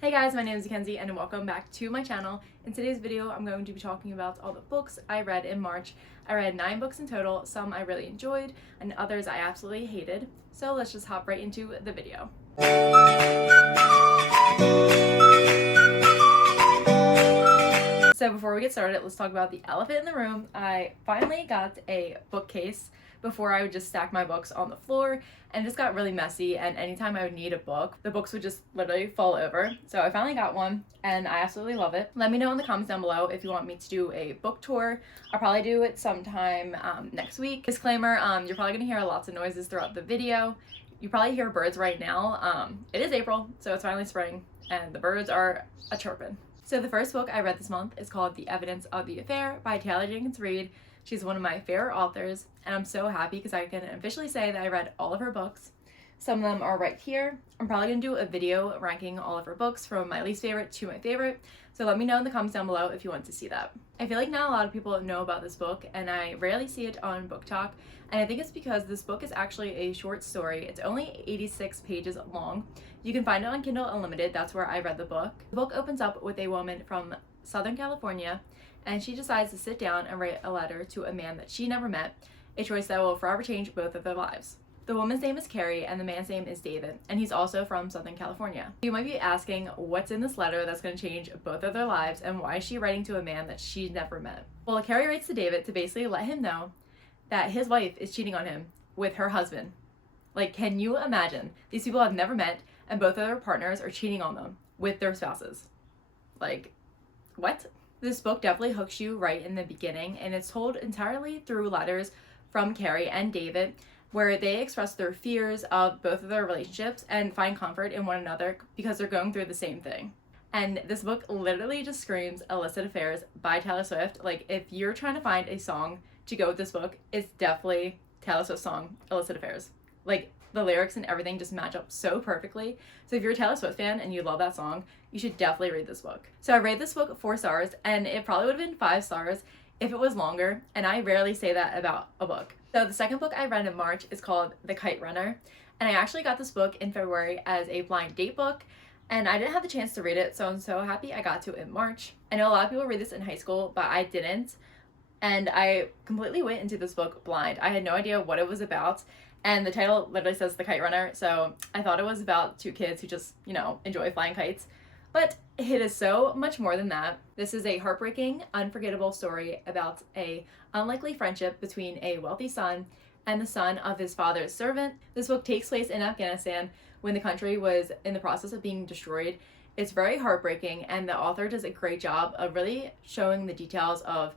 Hey guys, my name is MacKenzie and welcome back to my channel. In today's video, I'm going to be talking about all the books I read in March. I read 9 books in total, some I really enjoyed and others I absolutely hated. So let's just hop right into the video. So before we get started, let's talk about the elephant in the room. I finally got a bookcase. Before I would just stack my books on the floor and it just got really messy, and anytime I would need a book, the books would just literally fall over. So I finally got one and I absolutely love it. Let me know in the comments down below if you want me to do a book tour. I'll probably do it sometime next week. Disclaimer, you're probably gonna hear lots of noises throughout the video. You probably hear birds right now. It is April, so it's finally spring and the birds are a-chirping. So the first book I read this month is called The Evidence of the Affair by Taylor Jenkins Reid. She's one of my favorite authors, and I'm so happy because I can officially say that I read all of her books. Some of them are right here. I'm probably going to do a video ranking all of her books from my least favorite to my favorite, so let me know in the comments down below if you want to see that. I feel like not a lot of people know about this book, and I rarely see it on Booktok, and I think it's because this book is actually a short story. It's only 86 pages long. You can find it on Kindle Unlimited. That's where I read the book. The book opens up with a woman from Southern California, and she decides to sit down and write a letter to a man that she never met, a choice that will forever change both of their lives. The woman's name is Carrie and the man's name is David, and he's also from Southern California. You might be asking what's in this letter that's going to change both of their lives and why is she writing to a man that she never met? Well, Carrie writes to David to basically let him know that his wife is cheating on him with her husband. Like, can you imagine? These people have never met and both of their partners are cheating on them with their spouses. Like, what? This book definitely hooks you right in the beginning, and it's told entirely through letters from Carrie and David, where they express their fears of both of their relationships and find comfort in one another because they're going through the same thing. And this book literally just screams Illicit Affairs by Taylor Swift. Like, if you're trying to find a song to go with this book, it's definitely Taylor Swift's song, Illicit Affairs. Like, the lyrics and everything just match up so perfectly. So if you're a Taylor Swift fan and you love that song, you should definitely read this book. So I rated this book 4 stars, and it probably would have been 5 stars if it was longer, and I rarely say that about a book. So the second book I read in March is called The Kite Runner, and I actually got this book in February as a blind date book, and I didn't have the chance to read it, so I'm so happy I got to in March. I know a lot of people read this in high school, but I didn't, and I completely went into this book blind. I had no idea what it was about, and the title literally says The Kite Runner, so I thought it was about 2 kids who just, enjoy flying kites. But it is so much more than that. This is a heartbreaking, unforgettable story about a unlikely friendship between a wealthy son and the son of his father's servant. This book takes place in Afghanistan when the country was in the process of being destroyed. It's very heartbreaking, and the author does a great job of really showing the details of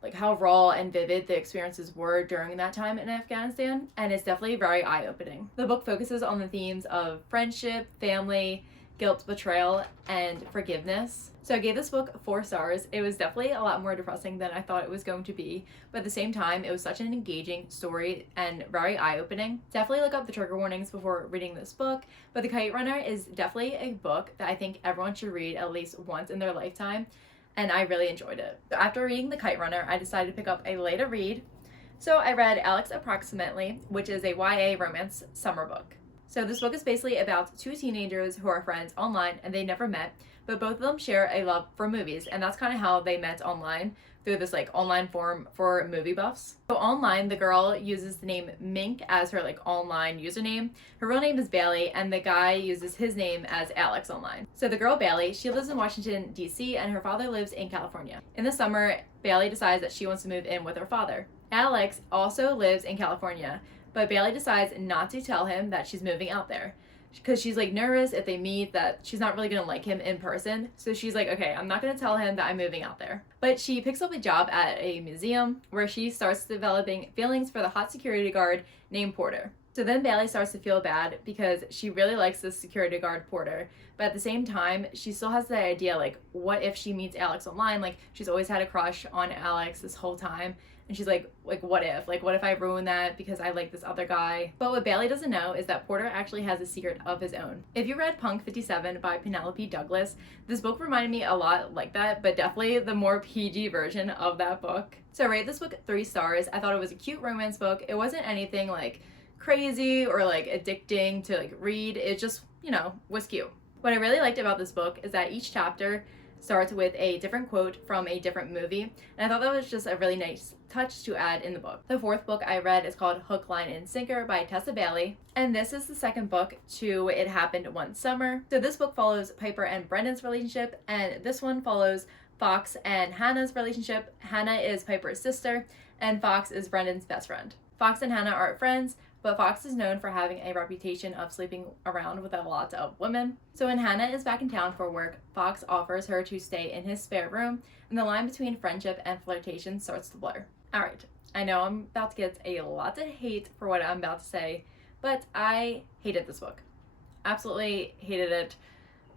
like how raw and vivid the experiences were during that time in Afghanistan, and it's definitely very eye-opening. The book focuses on the themes of friendship, family, guilt, betrayal, and forgiveness. So I gave this book 4 stars. It was definitely a lot more depressing than I thought it was going to be, but at the same time, it was such an engaging story and very eye-opening. Definitely look up the trigger warnings before reading this book, but The Kite Runner is definitely a book that I think everyone should read at least once in their lifetime, and I really enjoyed it. So after reading The Kite Runner, I decided to pick up a later read. So I read Alex Approximately, which is a YA romance summer book. So this book is basically about 2 teenagers who are friends online and they never met, but both of them share a love for movies, and that's kind of how they met online, through this online forum for movie buffs. So online, the girl uses the name Mink as her online username. Her real name is Bailey, and the guy uses his name as Alex online. So the girl Bailey, she lives in Washington, D.C., and her father lives in California. In the summer, Bailey decides that she wants to move in with her father. Alex also lives in California, but Bailey decides not to tell him that she's moving out there because she's nervous if they meet that she's not really gonna like him in person. So she's like, okay, I'm not gonna tell him that I'm moving out there. But she picks up a job at a museum where she starts developing feelings for the hot security guard named Porter. So then Bailey starts to feel bad because she really likes this security guard Porter, but at the same time, she still has the idea, what if she meets Alex online? She's always had a crush on Alex this whole time. And she's like, what if? What if I ruin that because I like this other guy? But what Bailey doesn't know is that Porter actually has a secret of his own. If you read Punk 57 by Penelope Douglas, this book reminded me a lot like that, but definitely the more PG version of that book. So I rated this book 3 stars. I thought it was a cute romance book. It wasn't anything crazy or addicting to read. It just, was cute. What I really liked about this book is that each chapter starts with a different quote from a different movie, and I thought that was just a really nice touch to add in the book. The fourth book I read is called Hook, Line, and Sinker by Tessa Bailey, and this is the second book to It Happened One Summer. So this book follows Piper and Brendan's relationship, and this one follows Fox and Hannah's relationship. Hannah is Piper's sister, and Fox is Brendan's best friend. Fox and Hannah aren't friends, but Fox is known for having a reputation of sleeping around with a lot of women. So when Hannah is back in town for work, Fox offers her to stay in his spare room, and the line between friendship and flirtation starts to blur. Alright, I know I'm about to get a lot of hate for what I'm about to say, but I hated this book. Absolutely hated it.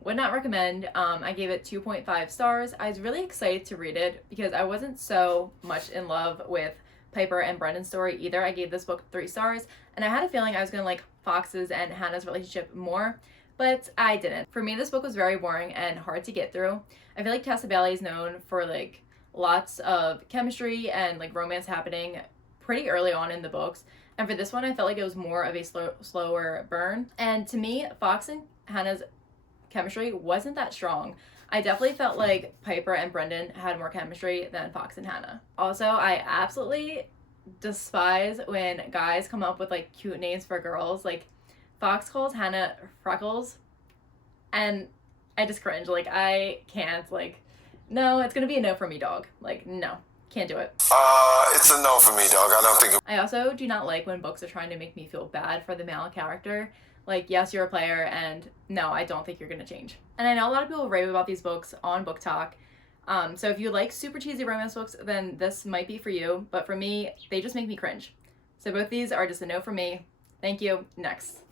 Would not recommend. I gave it 2.5 stars. I was really excited to read it because I wasn't so much in love with Piper and Brendan's story either. I gave this book 3 stars, and I had a feeling I was going to like Fox's and Hannah's relationship more, but I didn't. For me, this book was very boring and hard to get through. I feel like Tessa Bailey is known for like lots of chemistry and like romance happening pretty early on in the books, and for this one I felt like it was more of a slower burn, and to me Fox and Hannah's chemistry wasn't that strong. I definitely felt like Piper and Brendan had more chemistry than Fox and Hannah. Also, I absolutely despise when guys come up with like cute names for girls. Like Fox calls Hannah Freckles, and I just cringe. Like I can't. Like no, it's gonna be a no for me, dog. Like no, can't do it. It's a no for me, dog. I don't think. I also do not like when books are trying to make me feel bad for the male character. Like, yes, you're a player, and no, I don't think you're gonna change. And I know a lot of people rave about these books on Booktok. So if you like super cheesy romance books, then this might be for you. But for me, they just make me cringe. So both these are just a no for me. Thank you. Next.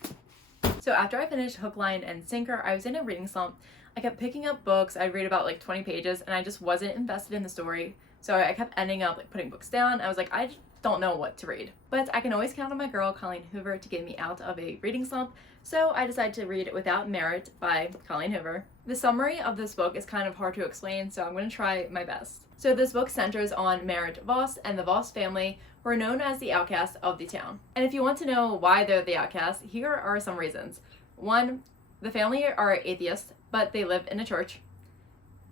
So after I finished Hook, Line, and Sinker, I was in a reading slump. I kept picking up books. I'd read about like 20 pages, and I just wasn't invested in the story. So I kept ending up like putting books down. I was like, I don't know what to read. But I can always count on my girl, Colleen Hoover, to get me out of a reading slump. So I decided to read Without Merit by Colleen Hoover. The summary of this book is kind of hard to explain, so I'm going to try my best. So this book centers on Merritt Voss and the Voss family, who are known as the outcasts of the town. And if you want to know why they're the outcasts, here are some reasons. 1, the family are atheists, but they live in a church.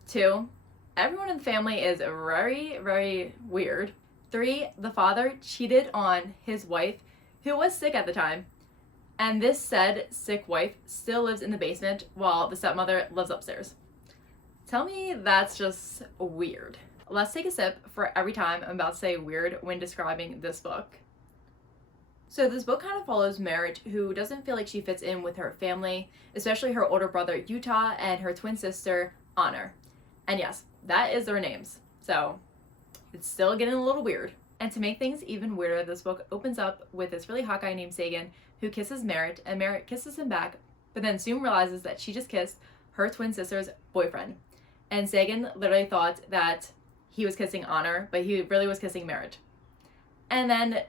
2, everyone in the family is very, very weird. 3, the father cheated on his wife, who was sick at the time. And this said sick wife still lives in the basement while the stepmother lives upstairs. Tell me that's just weird. Let's take a sip for every time I'm about to say weird when describing this book. So this book kind of follows Merritt, who doesn't feel like she fits in with her family, especially her older brother Utah and her twin sister Honor. And yes, that is their names. So it's still getting a little weird. And to make things even weirder, this book opens up with this really hot guy named Sagan who kisses Merritt, and Merritt kisses him back, but then soon realizes that she just kissed her twin sister's boyfriend. And Sagan literally thought that he was kissing Honor, but he really was kissing Merritt. And then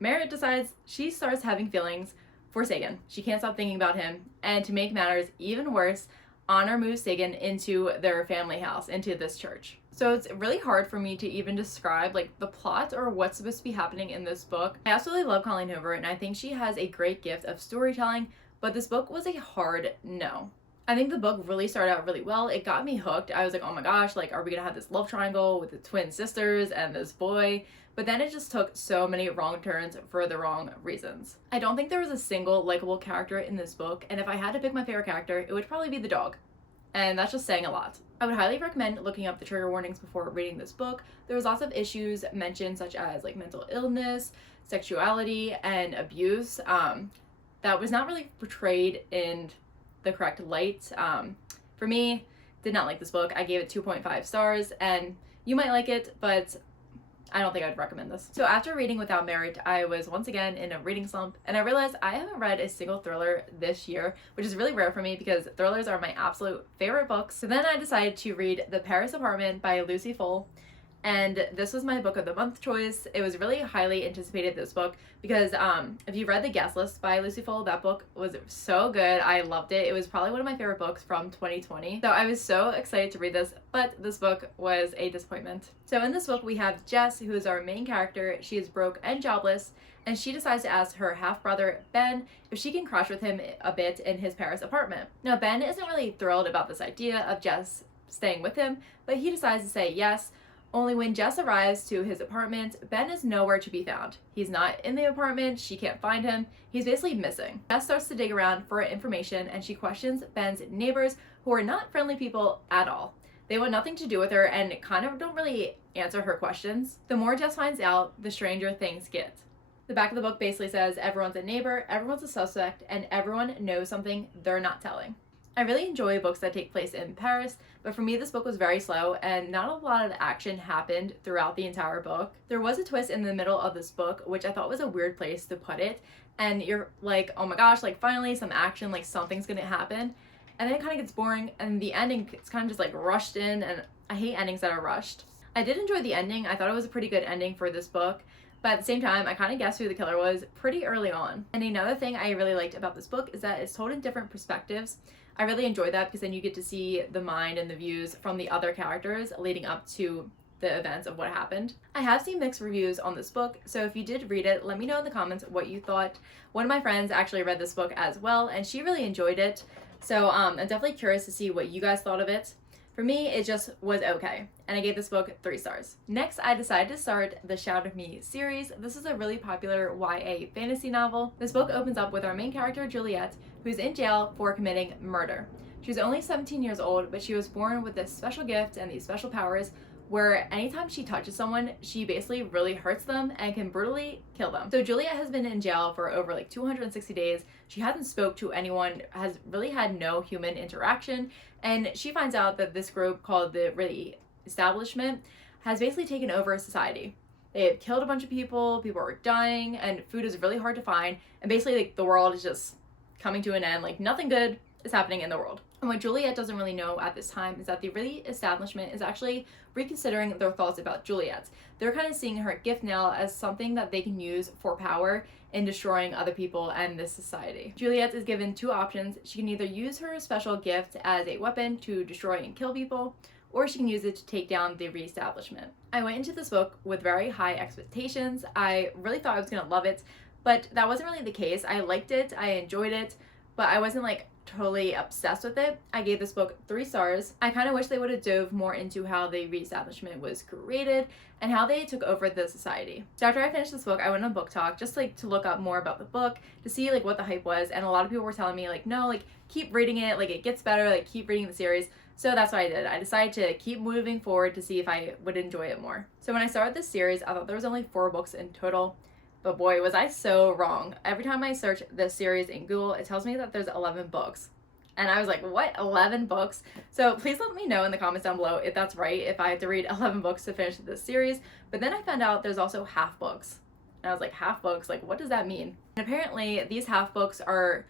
Merritt decides she starts having feelings for Sagan. She can't stop thinking about him, and to make matters even worse, Honor moves Sagan into their family house, into this church. So it's really hard for me to even describe like the plot or what's supposed to be happening in this book. I absolutely love Colleen Hoover, and I think she has a great gift of storytelling, but this book was a hard no. I think the book really started out really well. It got me hooked. I was like, oh my gosh, like, are we gonna have this love triangle with the twin sisters and this boy? But then it just took so many wrong turns for the wrong reasons. I don't think there was a single likable character in this book, and if I had to pick my favorite character, it would probably be the dog. And that's just saying a lot. I would highly recommend looking up the trigger warnings before reading this book. There was lots of issues mentioned, such as like mental illness, sexuality, and abuse that was not really portrayed in the correct light. For me, did not like this book. I gave it 2.5 stars, and you might like it, but I don't think I'd recommend this. So after reading Without Merit, I was once again in a reading slump, and I realized I haven't read a single thriller this year, which is really rare for me because thrillers are my absolute favorite books. So then I decided to read The Paris Apartment by Lucy Fole, and this was my book of the month choice. It was really highly anticipated, this book, because if you read The Guest List by Lucy Fowle, that book was so good. I loved it. It was probably one of my favorite books from 2020. So I was so excited to read this, but this book was a disappointment. So in this book, we have Jess, who is our main character. She is broke and jobless, and she decides to ask her half-brother, Ben, if she can crash with him a bit in his Paris apartment. Now, Ben isn't really thrilled about this idea of Jess staying with him, but he decides to say yes. Only when Jess arrives to his apartment, Ben is nowhere to be found. He's not in the apartment, she can't find him, he's basically missing. Jess starts to dig around for information, and she questions Ben's neighbors, who are not friendly people at all. They want nothing to do with her and kind of don't really answer her questions. The more Jess finds out, the stranger things get. The back of the book basically says everyone's a neighbor, everyone's a suspect, and everyone knows something they're not telling. I really enjoy books that take place in Paris, but for me this book was very slow and not a lot of action happened throughout the entire book. There was a twist in the middle of this book, which I thought was a weird place to put it, and you're like, oh my gosh, like finally some action, like something's gonna happen, and then it kind of gets boring, and the ending, it's kind of just like rushed in, and I hate endings that are rushed. I did enjoy the ending. I thought it was a pretty good ending for this book, but at the same time, I kind of guessed who the killer was pretty early on. And another thing I really liked about this book is that it's told in different perspectives. I really enjoy that because then you get to see the mind and the views from the other characters leading up to the events of what happened. I have seen mixed reviews on this book, so if you did read it, let me know in the comments what you thought. One of my friends actually read this book as well, and she really enjoyed it. So I'm definitely curious to see what you guys thought of it. For me, it just was okay, and I gave this book 3 stars. Next, I decided to start the Shatter Me series. This is a really popular YA fantasy novel. This book opens up with our main character, Juliet, who's in jail for committing murder. She's only 17 years old, but she was born with this special gift and these special powers where anytime she touches someone, she basically really hurts them and can brutally kill them. So Juliet has been in jail for over like 260 days. She hasn't spoke to anyone, has really had no human interaction, and she finds out that this group called the Establishment has basically taken over society. They have killed a bunch of people are dying, and food is really hard to find, and basically like the world is just coming to an end, like nothing good is happening in the world. And what Juliet doesn't really know at this time is that the Establishment is actually reconsidering their thoughts about Juliet. They're kind of seeing her gift now as something that they can use for power in destroying other people and this society. Juliet is given 2 options. She can either use her special gift as a weapon to destroy and kill people, or she can use it to take down the Establishment. I went into this book with very high expectations. I really thought I was gonna love it, but that wasn't really the case. I liked it, I enjoyed it, but I wasn't like totally obsessed with it. I gave this book 3 stars. I kind of wish they would have dove more into how the Establishment was created and how they took over the society. So after I finished this book, I went on Booktok just like to look up more about the book, to see like what the hype was, and a lot of people were telling me like, no, like keep reading it, like it gets better, like keep reading the series. So that's what I did. I decided to keep moving forward to see if I would enjoy it more. So when I started this series, I thought there was only 4 books in total. But boy, was I so wrong. Every time I search this series in Google, it tells me that there's 11 books. And I was like, what, 11 books? So please let me know in the comments down below if that's right, if I have to read 11 books to finish this series. But then I found out there's also half books. And I was like, half books? Like, what does that mean? And apparently these half books are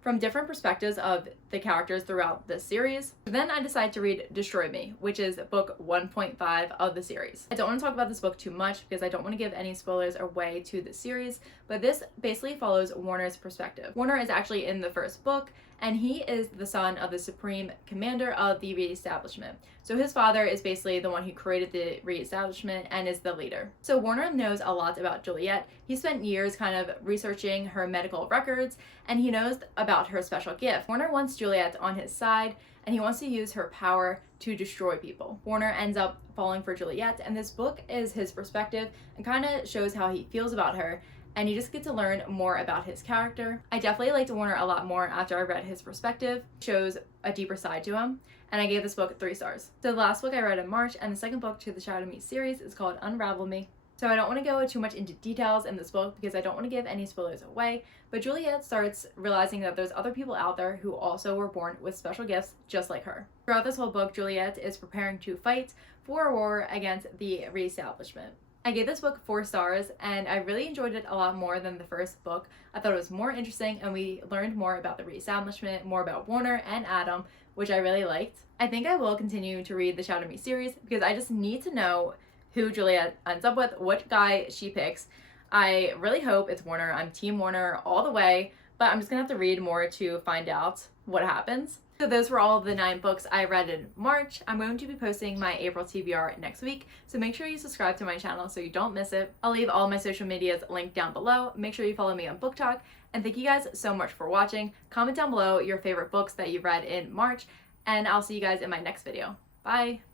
from different perspectives of the characters throughout this series. Then I decided to read Destroy Me, which is book 1.5 of the series. I don't want to talk about this book too much because I don't want to give any spoilers away to the series, but this basically follows Warner's perspective. Warner is actually in the first book, and he is the son of the supreme commander of the Establishment. So his father is basically the one who created the Establishment and is the leader. So Warner knows a lot about Juliet. He spent years kind of researching her medical records, and he knows about her special gift. Warner wants Juliet on his side, and he wants to use her power to destroy people. Warner ends up falling for Juliet, and this book is his perspective and kind of shows how he feels about her, and you just get to learn more about his character. I definitely liked Warner a lot more after I read his perspective. It shows a deeper side to him, and I gave this book 3 stars. So the last book I read in March, and the second book to the Shatter Me series, is called Unravel Me. So I don't want to go too much into details in this book because I don't want to give any spoilers away, but Juliet starts realizing that there's other people out there who also were born with special gifts just like her. Throughout this whole book, Juliet is preparing to fight for a war against the Establishment. I gave this book 4 stars, and I really enjoyed it a lot more than the first book. I thought it was more interesting, and we learned more about the Establishment, more about Warner and Adam, which I really liked. I think I will continue to read the Shatter Me series because I just need to know who Julia ends up with, which guy she picks. I really hope it's Warner. I'm Team Warner all the way, but I'm just gonna have to read more to find out what happens. So those were all of the 9 books I read in March. I'm going to be posting my April TBR next week, so make sure you subscribe to my channel so you don't miss it. I'll leave all my social medias linked down below. Make sure you follow me on Booktok, and thank you guys so much for watching. Comment down below your favorite books that you read in March, and I'll see you guys in my next video. Bye!